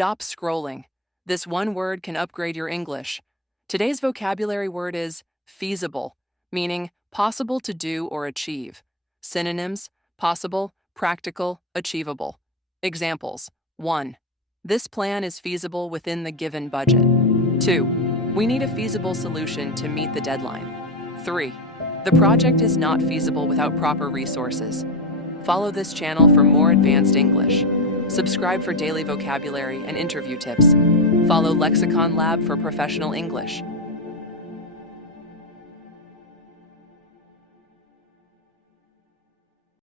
Stop scrolling. This one word can upgrade your English. Today's vocabulary word is feasible, meaning possible to do or achieve. Synonyms: possible, practical, achievable. Examples: 1. This plan is feasible within the given budget. 2. We need a feasible solution to meet the deadline. 3. The project is not feasible without proper resources. Follow this channel for more advanced English. Subscribe for daily vocabulary and interview tips. Follow Lexicon Lab for professional English.